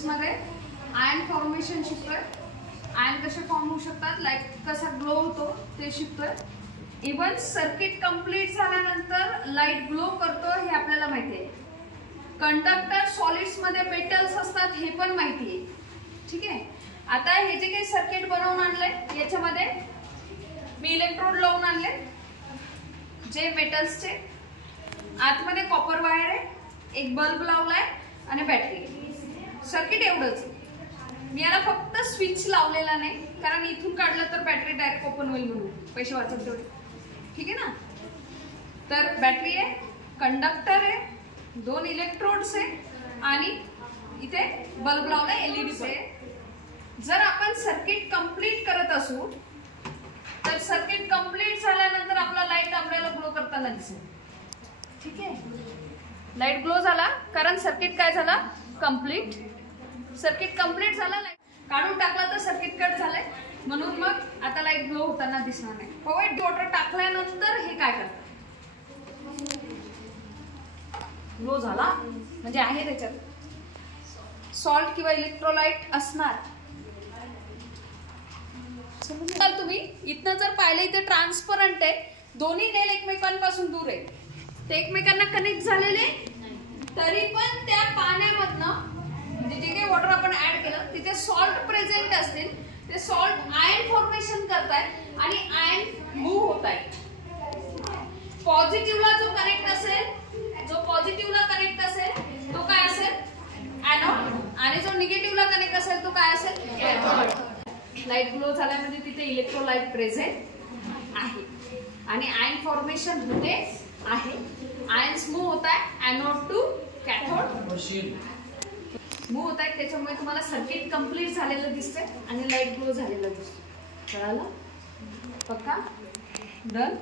Solids मध्ये ion formation शिकतोय, ion कसे फॉर्म होऊ शकतात, लाईट कसा ग्लो होतो ते शिकतोय. इवन सर्किट कंप्लीट झाल्यानंतर लाईट ग्लो करतो हे आपल्याला माहिती आहे. कंडक्टर सॉलिड्स मध्ये मेटल्स असतात हे पण माहिती आहे. ठीक आहे. आता हे जे काही सर्किट बनवून आणलंय याच्यामध्ये मी इलेक्ट्रोड लावून आणले जे मेटल्सचे, आतमध्ये कॉपर वायर आहे, एक बल्ब लावलाय आणि बॅटरी. सर्किट एवढंच. मी याला फक्त स्विच लावलेला नाही कारण इथून काढलं तर बॅटरी डायरेक्ट ओपन होईल म्हणून पैसे वाचत तेवढे. ठीक आहे ना. तर बॅटरी आहे, कंडक्टर आहे, 2 इलेक्ट्रोड्स आहे आणि इथे बल्ब लावलाय एलईडी आहे. जर आपण सर्किट कंप्लीट करत असू तर सर्किट कंप्लीट झाल्यानंतर आपला लाईट आपल्याला ग्लो करताना दिसेल. ठीक आहे. लाईट ग्लो झाला कारण सर्किट काय झाला, कंप्लीट. सर्किट कंप्लीट झाला, काढून टाकला तर सर्किट कट झालंय म्हणून मग आता लाईट ग्लो होताना दिसणार नाही. व्हाईट वॉटर टाकल्यानंतर हे काय करतात, ग्लो झाला म्हणजे आहे त्याच्यात सॉल्ट किंवा इलेक्ट्रोलाइट असणार. समजलं तुम्ही. इथनं जर पाहिलं इथे ट्रान्सपरंट आहे, दोन्ही नेल एकमेकांपासून दूर आहे, ते एकमेकांना कनेक्ट झालेले तरी पण त्या पाण्यामधनं म्हणजे जे काही वॉटर आपण ऍड केलं तिथे सॉल्ट प्रेझेंट असतील, ते सॉल्ट आयन फॉर्मेशन करतायत आणि आयन मूव्ह होत आहेत. पॉझिटिव्हला जो कनेक्ट असेल, जो पॉझिटिव्हला कनेक्ट असेल तो काय असेल, एनोड, आणि जो निगेटिव्हला कनेक्ट असेल तो काय असेल, कॅथोड. लाईट ग्लो झाल्यामध्ये तिथे इलेक्ट्रोलाइट प्रेझेंट आहे आणि आयन फॉर्मेशन होते आहे. आयन्स मूव्ह होत आहे एनोड टू कॅथोड मूव्ह होत आहेत. त्याच्यामुळे तुम्हाला सर्किट कंप्लीट झालेलं दिसतंय आणि लाईट ग्लो झालेलं दिसतं. कळालं? पक्का? डन.